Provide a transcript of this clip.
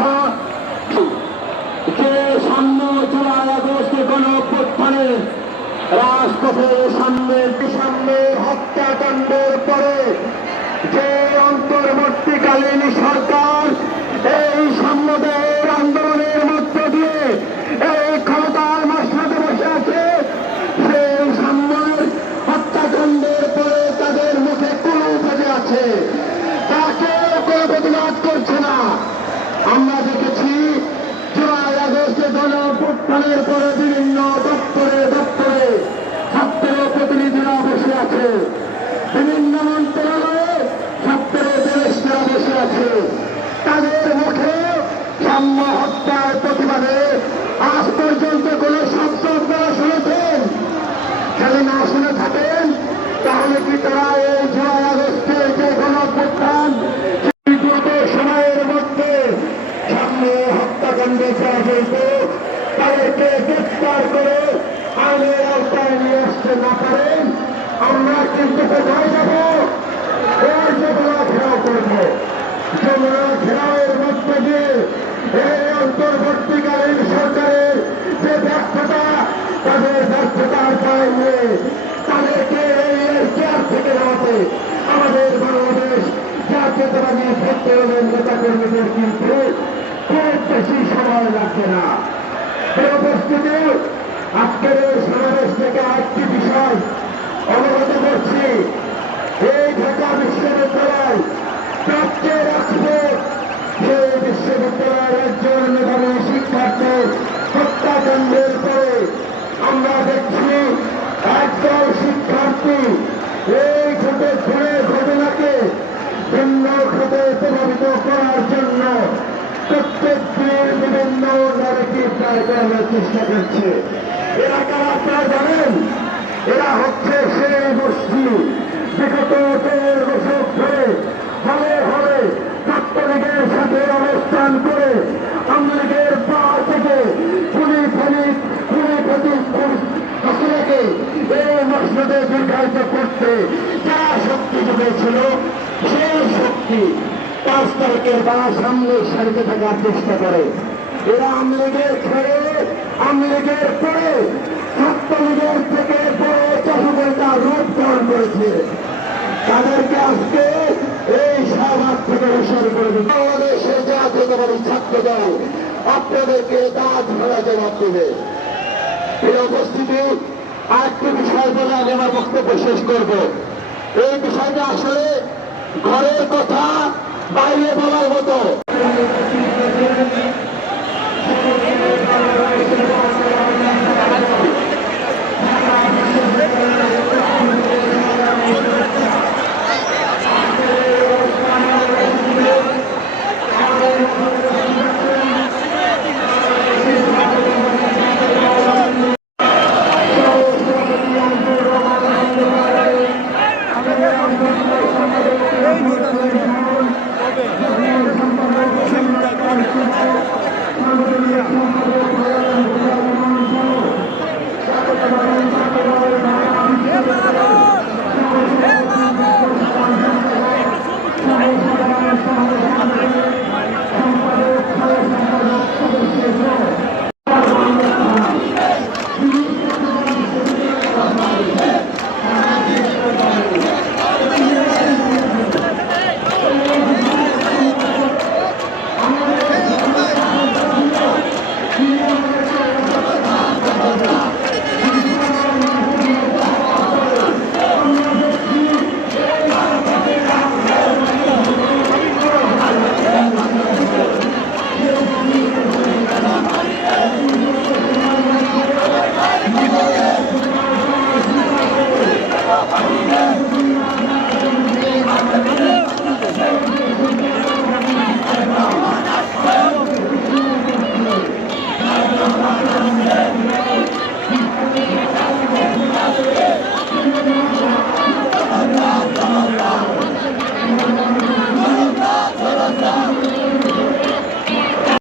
কথা যে সামনে জুলাই আগস্টে গণ অভ্যুত্থানে রাজপথের অন্তর্বর্তীকালীন সরকার এই সাম্যদের আন্দোলনের অভ্যুত্থানের পরে বিভিন্ন দপ্তরে দপ্তরে ছাত্র প্রতিনিধিরা বসে আছে। বিভিন্ন মন্ত্রণালয়ে ছাত্র উপদেষ্টারা বসে আছে। তাদের মুখে সাম্য হত্যার প্রতিবাদে আজ পর্যন্ত কোন শব্দ আপনারা শুনেছেন? যদি না শুনে থাকেন, তাহলে কি তারা এই জুলাই আগস্টে যে গণ অভ্যুত্থান দ্রুত সময়ের মধ্যে সামনে হত্যাকাণ্ড করা হয়েছে তাদেরকে গ্রেপ্তার করে আইনের আওতায় নিয়ে আসতে না পারেন, আমরা কিন্তু কোথায় যাব? ওই যমুনা ঘেরাও করব। যমুনা ঘেরাওয়ের মধ্যে দিয়ে এই অন্তর্বর্তীকালীন সরকারের যে ব্যর্থতা, তাদের ব্যর্থতার কারণে তাদেরকে এই চেয়ার থেকে নামাতে আমাদের বাংলাদেশ জাতীয়তাবাদী ভোটের নেতা কর্মীদের কিন্তু খুব বেশি সময় লাগবে না। উপস্থিতি আজকের এই সমাবেশ থেকে আরেকটি বিষয়। দিন বিভিন্ন হচ্ছে সেই গোষ্ঠী। দশক ধরে হলে সাথে অবস্থান করে আমলীগের পা থেকে খুনি করতে যারা শক্তি জুগেছিল সেই শক্তি পাঁচ তারিখের বা সামনে সারিতে থাকার চেষ্টা করে এরা আমলীগের ছেড়ে আমলীগের পরে ছাত্রলীগের থেকে বড় চাষকর্তা রূপ গ্রহণ করেছে। তাদেরকে আজকে এই শাহবাগ থেকে অনুসরণ করে দিন বাংলাদেশের জাতীয়তাবাদী ছাত্র দল আপনাদেরকে দাঁত ভরা জবাব দেবে। এই উপস্থিতি আরেকটি বিষয় বলে আমি আমার বক্তব্য শেষ করব। এই বিষয়টা আসলে ঘরের কথা বাইরে বলার মতো